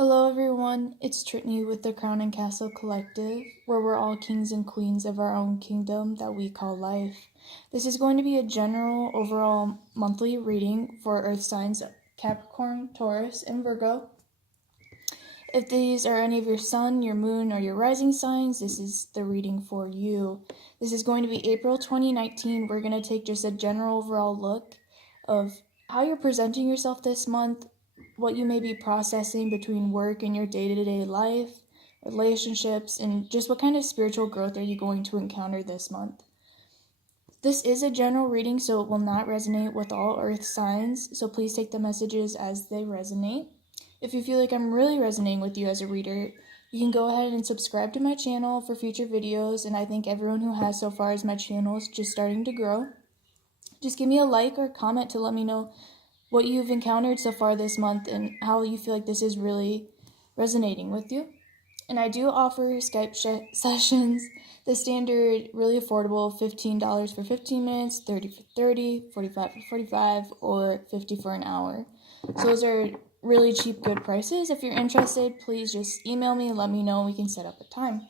Hello everyone, it's Trittany with the Crown and Castle Collective, where we're all kings and queens of our own kingdom that we call life. This is going to be a general, overall monthly reading for Earth signs Capricorn, Taurus, and Virgo. If these are any of your sun, your moon, or your rising signs, this is the reading for you. This is going to be April 2019. We're going to take just a general overall look of how you're presenting yourself this month, what you may be processing between work and your day-to-day life, relationships, and just what kind of spiritual growth are you going to encounter this month. This is a general reading, so it will not resonate with all Earth signs, so please take the messages as they resonate. If you feel like I'm really resonating with you as a reader, you can go ahead and subscribe to my channel for future videos, and I thank everyone who has so far as my channel is just starting to grow. Just give me a like or comment to let me know what you've encountered so far this month and how you feel like this is really resonating with you. And I do offer Skype sessions, the standard, really affordable $15 for 15 minutes, $30 for 30, $45 for 45, or $50 for an hour. So those are really cheap, good prices. If you're interested, please just email me and let me know and we can set up a time.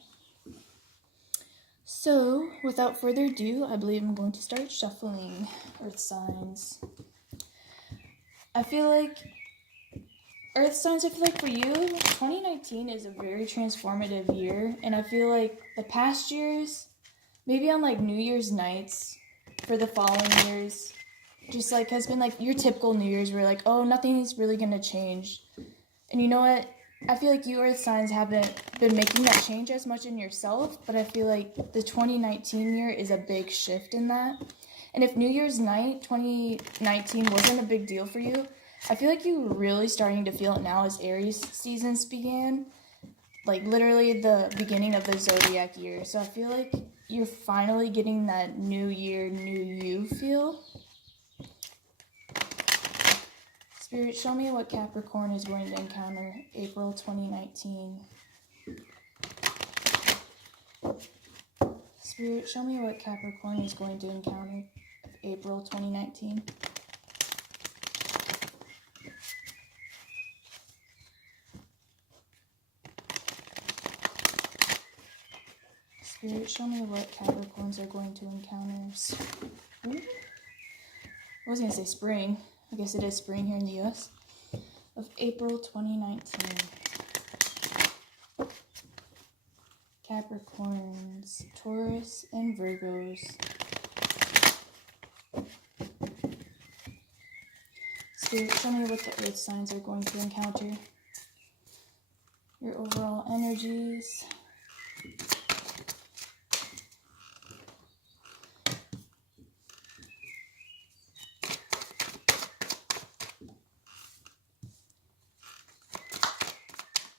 So, without further ado, I believe I'm going to start shuffling Earth signs. I feel like Earth signs, for you, 2019 is a very transformative year, and I feel like the past years, maybe on like New Year's nights for the following years, just like has been like your typical New Year's where like, oh, nothing's really gonna change. And you know what? I feel like you Earth signs haven't been making that change as much in yourself, but I feel like the 2019 year is a big shift in that. And if New Year's night 2019 wasn't a big deal for you, I feel like you're really starting to feel it now as Aries seasons began, like literally the beginning of the zodiac year. So I feel like you're finally getting that new year, new you feel. Spirit, show me what Capricorn is going to encounter April 2019. Spirit, show me what Capricorn is going to encounter April 2019. Spirit, show me what Capricorns are going to encounter. I was going to say spring. I guess it is spring here in the U.S. of April 2019. Capricorns, Taurus, and Virgos. Spirit, show me what the Earth signs are going to encounter. Your overall energies.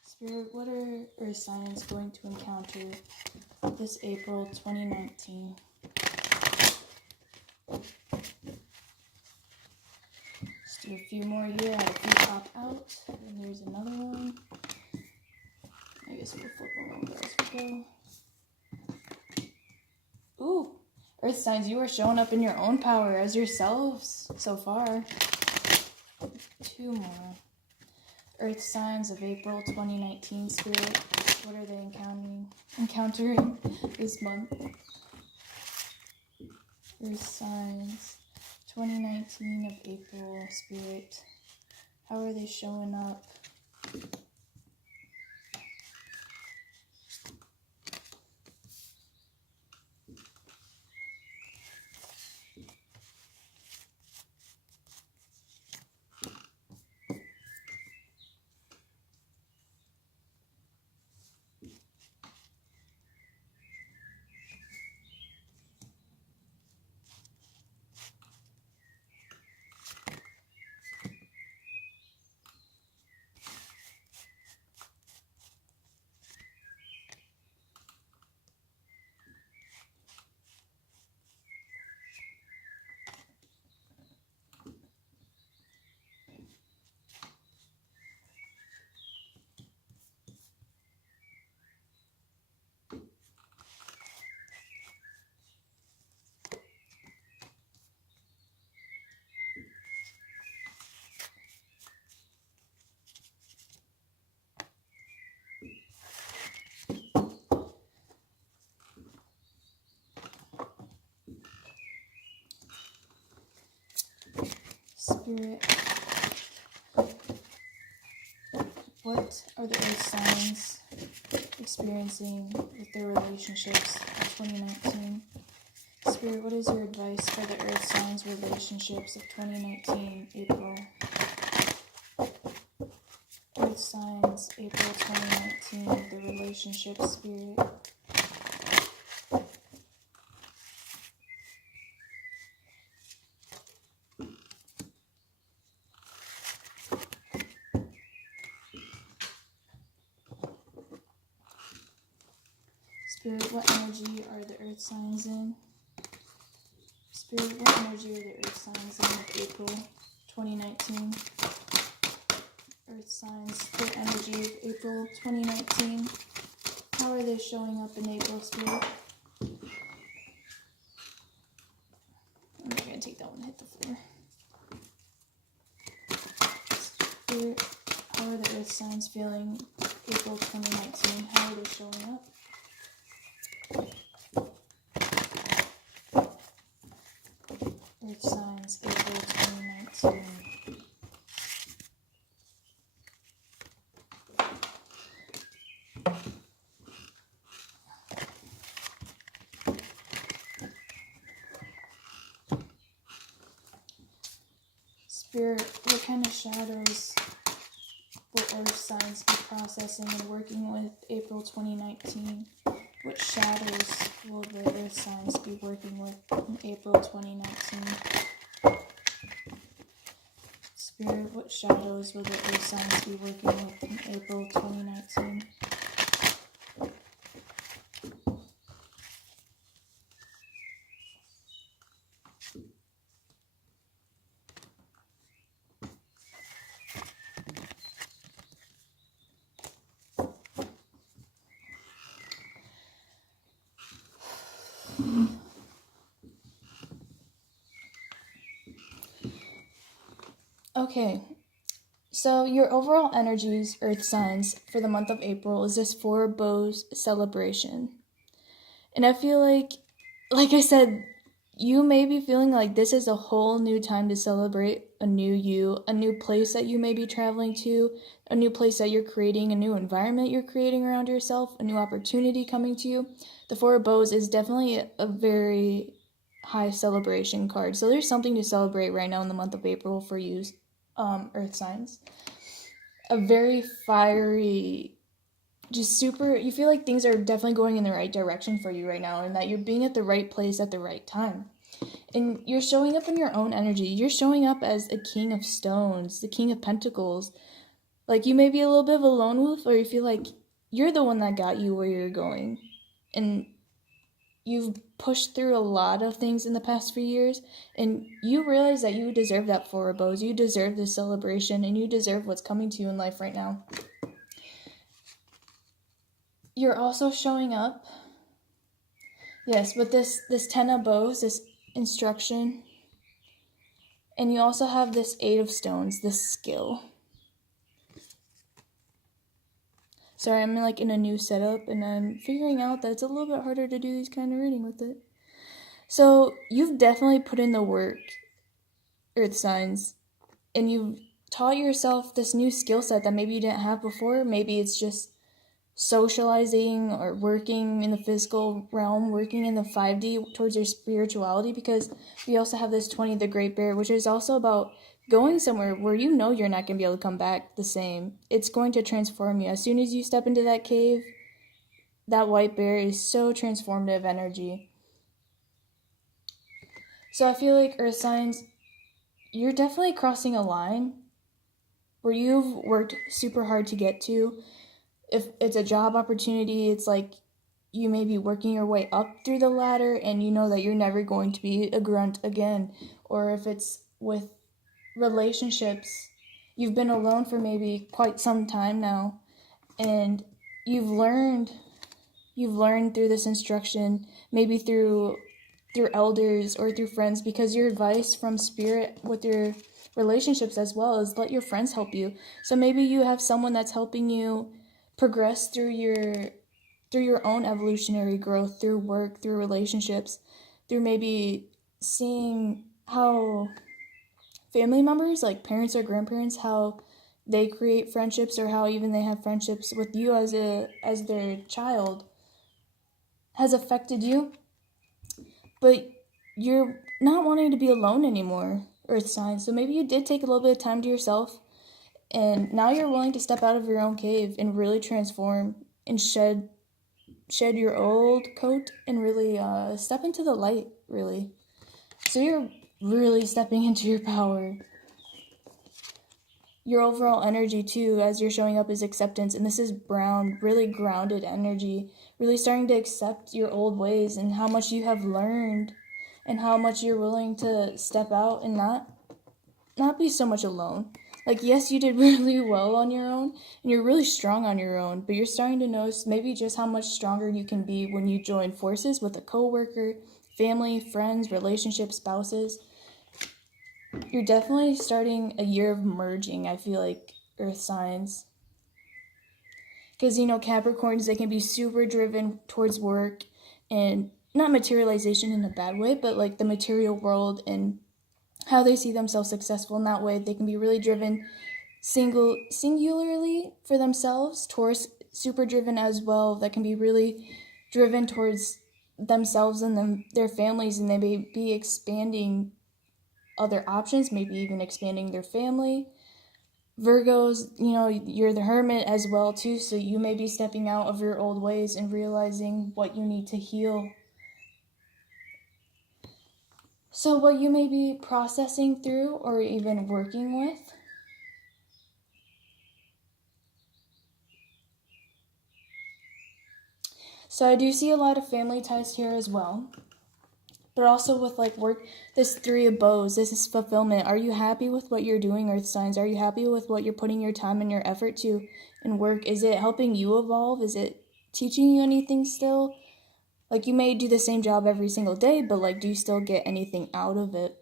Spirit, what are Earth signs going to encounter this April 2019? Just do a few more here. I had a few pop out. And there's another one. I guess we'll flip them over as we go. Ooh, Earth signs, you are showing up in your own power as yourselves so far. Two more. Earth signs of April 2019, Spirit. What are they encountering this month? Earth signs 2019 of April, Spirit. How are they showing up? Spirit, what are the earth signs experiencing with their relationships in 2019? Spirit, what is your advice for the earth signs relationships of 2019, April? Earth signs, April 2019, the relationship, Spirit. Spirit, what energy are the earth signs in? Spirit, what energy are the earth signs in with April 2019? Earth signs, their energy of April 2019. How are they showing up in April, Spirit? I'm not going to take that one and hit the floor. Spirit, how are the earth signs feeling April 2019? How are they showing up? Earth signs, April 2019. Spirit, what kind of shadows will earth signs be processing and working with April 2019? What shadows will the earth signs be working with in April 2019? Spirit, what shadows will the earth signs be working with in April 2019? Okay, so your overall energies, earth signs, for the month of April is this Four Bows celebration. And I feel like I said, you may be feeling like this is a whole new time to celebrate a new you, a new place that you may be traveling to, a new place that you're creating, a new environment you're creating around yourself, a new opportunity coming to you. The Four of Bows is definitely a very high celebration card. So there's something to celebrate right now in the month of April for you, earth signs. A very fiery, just super, you feel like things are definitely going in the right direction for you right now, and that you're being at the right place at the right time. And you're showing up in your own energy. You're showing up as a king of stones, the king of pentacles. Like, you may be a little bit of a lone wolf, or you feel like you're the one that got you where you're going. And you've pushed through a lot of things in the past few years, and you realize that you deserve that Four of Bows. You deserve this celebration, and you deserve what's coming to you in life right now. You're also showing up, yes, with this 10 of Bows, this instruction. And you also have this 8 of Stones, this skill. Sorry, I'm like in a new setup, and I'm figuring out that it's a little bit harder to do these kind of reading with it. So you've definitely put in the work, earth signs, and you've taught yourself this new skill set that maybe you didn't have before. Maybe it's just socializing or working in the physical realm, working in the 5D towards your spirituality, because we also have this 20, the Great Bear, which is also about going somewhere where you know you're not going to be able to come back the same. It's going to transform you. As soon as you step into that cave, that white bear is so transformative energy. So I feel like earth signs, you're definitely crossing a line where you've worked super hard to get to. If it's a job opportunity, it's like you may be working your way up through the ladder, and you know that you're never going to be a grunt again. Or if it's with relationships, you've been alone for maybe quite some time now, and you've learned through this instruction, maybe through elders or through friends, because your advice from spirit with your relationships as well is let your friends help you. So maybe you have someone that's helping you progress through your own evolutionary growth, through work, through relationships, through maybe seeing how family members, like parents or grandparents, how they create friendships or how even they have friendships with you as their child has affected you. But you're not wanting to be alone anymore, Earth signs. So maybe you did take a little bit of time to yourself, and now you're willing to step out of your own cave and really transform and shed your old coat and really step into the light, really. So you're really stepping into your power. Your overall energy too, as you're showing up, is acceptance, and this is brown, really grounded energy, really starting to accept your old ways and how much you have learned and how much you're willing to step out and not be so much alone. Like, yes, you did really well on your own and you're really strong on your own, but you're starting to notice maybe just how much stronger you can be when you join forces with a coworker, family, friends, relationships, spouses. You're definitely starting a year of merging, I feel like, Earth signs. Because, Capricorns, they can be super driven towards work and not materialization in a bad way, but like the material world and how they see themselves successful in that way. They can be really driven singularly for themselves. Taurus, super driven as well. That can be really driven towards themselves and their families, and they may be expanding other options, maybe even expanding their family. Virgos, you're the hermit as well too, so you may be stepping out of your old ways and realizing what you need to heal. So what you may be processing through or even working with. So I do see a lot of family ties here as well. But also with like work, this 3 of bows, this is fulfillment. Are you happy with what you're doing, Earth signs? Are you happy with what you're putting your time and your effort to in work? Is it helping you evolve? Is it teaching you anything still? Like, you may do the same job every single day, but like, do you still get anything out of it?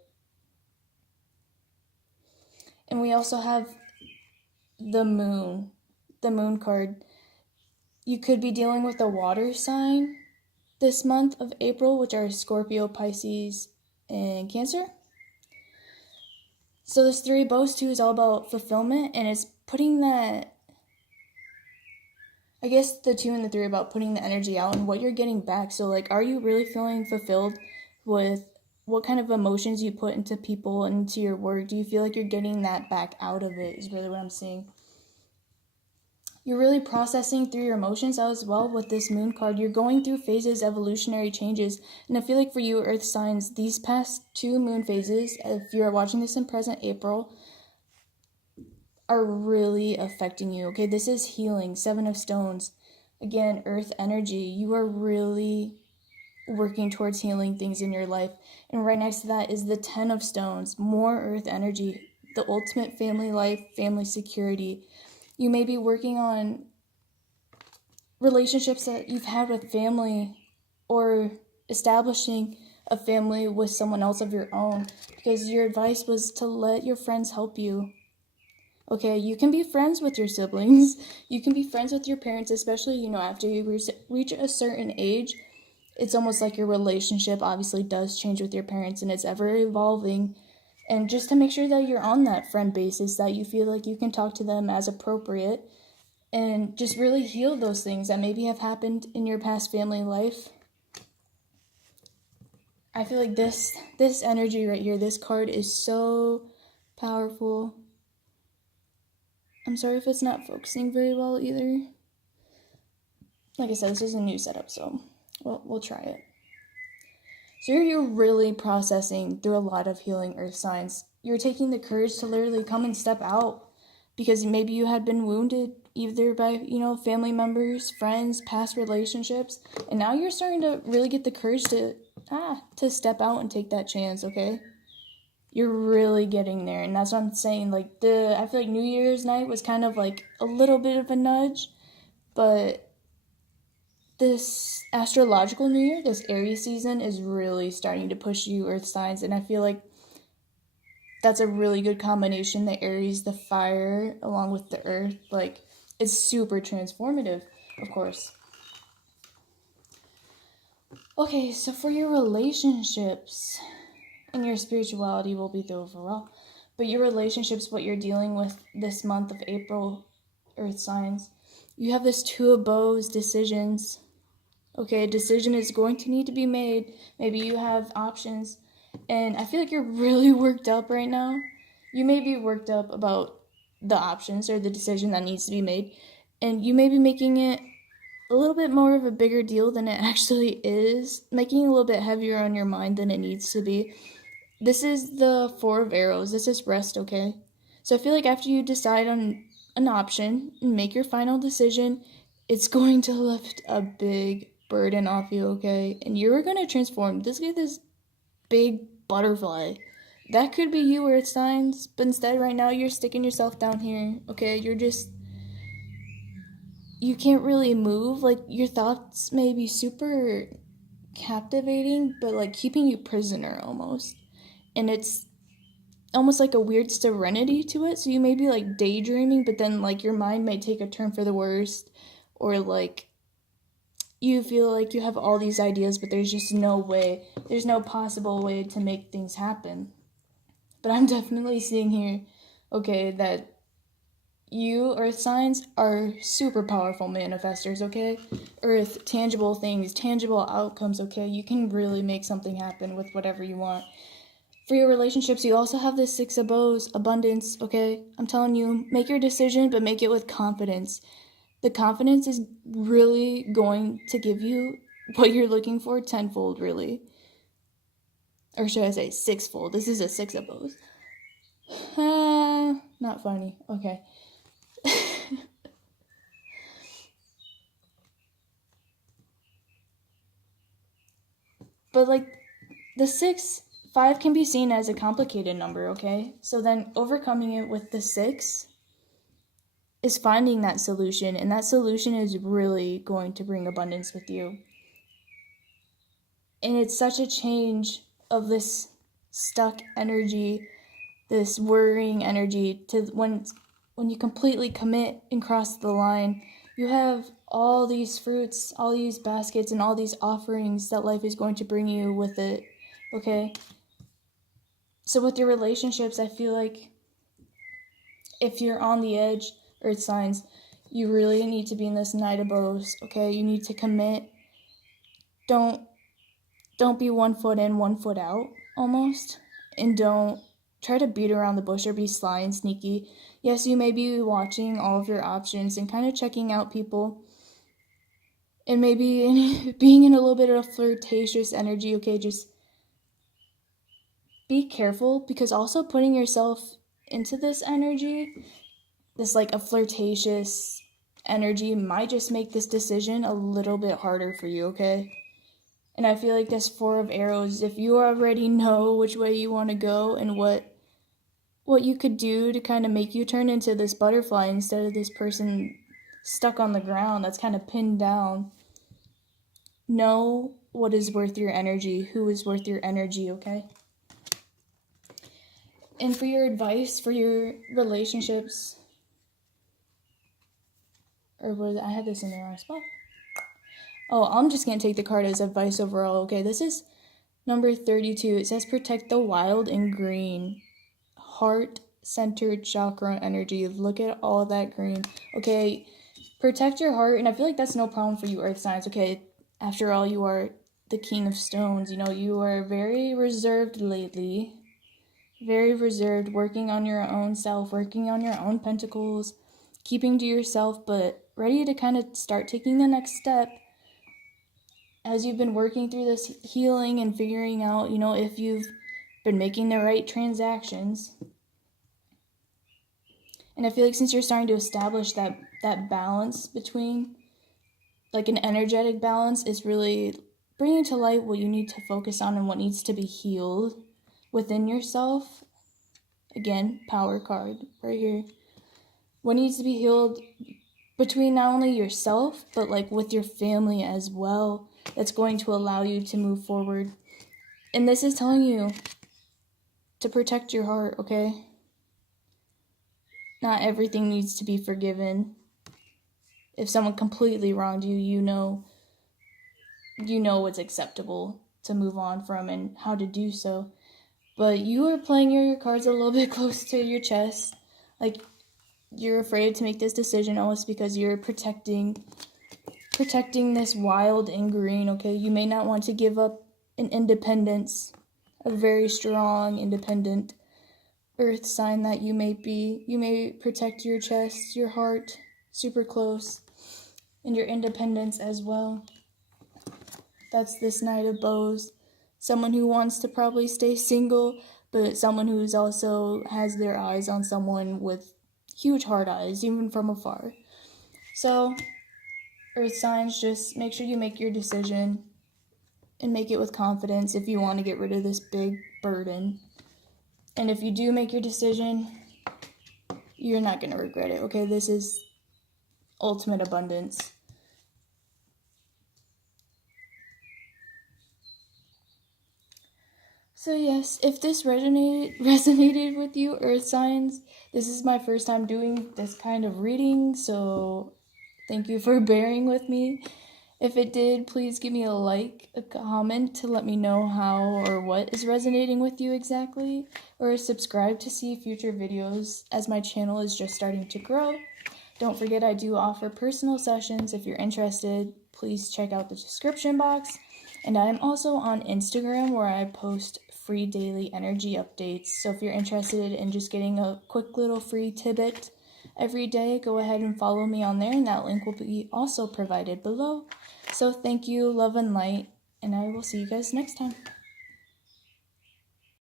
And we also have the moon card. You could be dealing with a water sign this month of April, which are Scorpio, Pisces, and Cancer. So this 3 of bows too is all about fulfillment, and it's putting that, I guess the 2 and the 3 about putting the energy out and what you're getting back. So like, are you really feeling fulfilled with what kind of emotions you put into people and into your work? Do you feel like you're getting that back out of it, is really what I'm seeing. You're really processing through your emotions as well with this moon card. You're going through phases, evolutionary changes. And I feel like for you, Earth signs, these past 2 moon phases, if you're watching this in present April, are really affecting you. Okay, this is healing. 7 of Stones. Again, Earth energy. You are really working towards healing things in your life. And right next to that is the 10 of Stones. More Earth energy. The ultimate family life, family security. You may be working on relationships that you've had with family or establishing a family with someone else of your own, because your advice was to let your friends help you. Okay, you can be friends with your siblings. You can be friends with your parents, especially, after you reach a certain age. It's almost like your relationship obviously does change with your parents, and it's ever evolving. And just to make sure that you're on that friend basis, that you feel like you can talk to them as appropriate and just really heal those things that maybe have happened in your past family life. I feel like this energy right here, this card is so powerful. I'm sorry if it's not focusing very well either. Like I said, this is a new setup, so we'll try it. So you're really processing through a lot of healing, Earth signs. You're taking the courage to literally come and step out because maybe you had been wounded either by, family members, friends, past relationships, and now you're starting to really get the courage to step out and take that chance, okay? You're really getting there, and that's what I'm saying. Like, I feel like New Year's night was kind of like a little bit of a nudge, but this astrological New Year, this Aries season, is really starting to push you, Earth signs, and I feel like that's a really good combination. The Aries, the fire, along with the Earth, like, it's super transformative, of course. Okay, so for your relationships and your spirituality will be the overall. But your relationships, what you're dealing with this month of April, earth signs, you have this Two of Bows, decisions. Okay, a decision is going to need to be made. Maybe you have options. And I feel like you're really worked up right now. You may be worked up about the options or the decision that needs to be made. And you may be making it a little bit more of a bigger deal than it actually is. Making it a little bit heavier on your mind than it needs to be. This is the Four of Arrows. This is rest, okay? So I feel like after you decide on an option and make your final decision, it's going to lift a big burden off you, okay? And you're going to transform. This get this big butterfly. That could be you, earth signs, but instead right now you're sticking yourself down here, okay? You can't really move. Like, your thoughts may be super captivating, but like keeping you prisoner almost. And it's almost like a weird serenity to it. So you may be like daydreaming, but then like your mind may take a turn for the worst, or like you feel like you have all these ideas, but there's just no way, there's no possible way to make things happen. But I'm definitely seeing here, okay, that you, earth signs, are super powerful manifestors, okay? Earth, tangible things, tangible outcomes, okay? You can really make something happen with whatever you want. For your relationships, you also have this Six of Bows, abundance, okay? I'm telling you, make your decision, but make it with confidence. The confidence is really going to give you what you're looking for tenfold, really. Or should I say sixfold? This is a Six of Bows. Not funny. Okay. But like the 5 can be seen as a complicated number, okay? So then overcoming it with the 6 is finding that solution, and that solution is really going to bring abundance with you. And it's such a change of this stuck energy, this worrying energy, to when you completely commit and cross the line, you have all these fruits, all these baskets, and all these offerings that life is going to bring you with it, okay? So with your relationships, I feel like if you're on the edge, earth signs, you really need to be in this Knight of Bows, okay? You need to commit. Don't be 1 foot in, 1 foot out, almost. And don't try to beat around the bush or be sly and sneaky. Yes, you may be watching all of your options and kind of checking out people. And maybe being in a little bit of a flirtatious energy, okay? Just be careful, because also putting yourself into this energy, this like a flirtatious energy, might just make this decision a little bit harder for you, okay? And I feel like this Four of Arrows, if you already know which way you want to go and what you could do to kind of make you turn into this butterfly instead of this person stuck on the ground that's kind of pinned down, know what is worth your energy, who is worth your energy, okay? And for your advice for your relationships, or was I had this in the wrong spot? Oh, I'm just going to take the card as advice overall, okay? This is number 32. It says protect the wild and green. Heart-centered chakra energy. Look at all that green. Okay, protect your heart, and I feel like that's no problem for you, earth signs, okay? After all, you are the King of Stones. You know, you are very reserved lately. Very reserved, working on your own self, working on your own pentacles, keeping to yourself, but ready to kind of start taking the next step as you've been working through this healing and figuring out, you know, if you've been making the right transactions. And I feel like since you're starting to establish that balance between, like an energetic balance, is really bringing to light what you need to focus on and what needs to be healed within yourself. Again, power card right here. What needs to be healed between not only yourself, but like with your family as well. That's going to allow you to move forward. And this is telling you to protect your heart, okay? Not everything needs to be forgiven. If someone completely wronged you, you know what's acceptable to move on from and how to do so. but you are playing your cards a little bit close to your chest. Like, you're afraid to make this decision almost because you're protecting this wild and green, okay? You may not want to give up an independence, a very strong, independent earth sign that you may be. You may protect your chest, your heart, super close, and your independence as well. That's this Knight of Bows. Someone who wants to probably stay single, but someone who's also has their eyes on someone with huge hard eyes, even from afar. So, earth signs, just make sure you make your decision and make it with confidence if you want to get rid of this big burden. And if you do make your decision, you're not going to regret it, okay? This is ultimate abundance. So yes, if this resonated with you, earth signs, this is my first time doing this kind of reading, so thank you for bearing with me. If it did, please give me a like, a comment to let me know how or what is resonating with you exactly, or subscribe to see future videos as my channel is just starting to grow. Don't forget I do offer personal sessions. If you're interested, please check out the description box. And I am also on Instagram where I post free daily energy updates. So if you're interested in just getting a quick little free tidbit every day, go ahead and follow me on there, and that link will be also provided below. So thank you, love and light, and I will see you guys next time.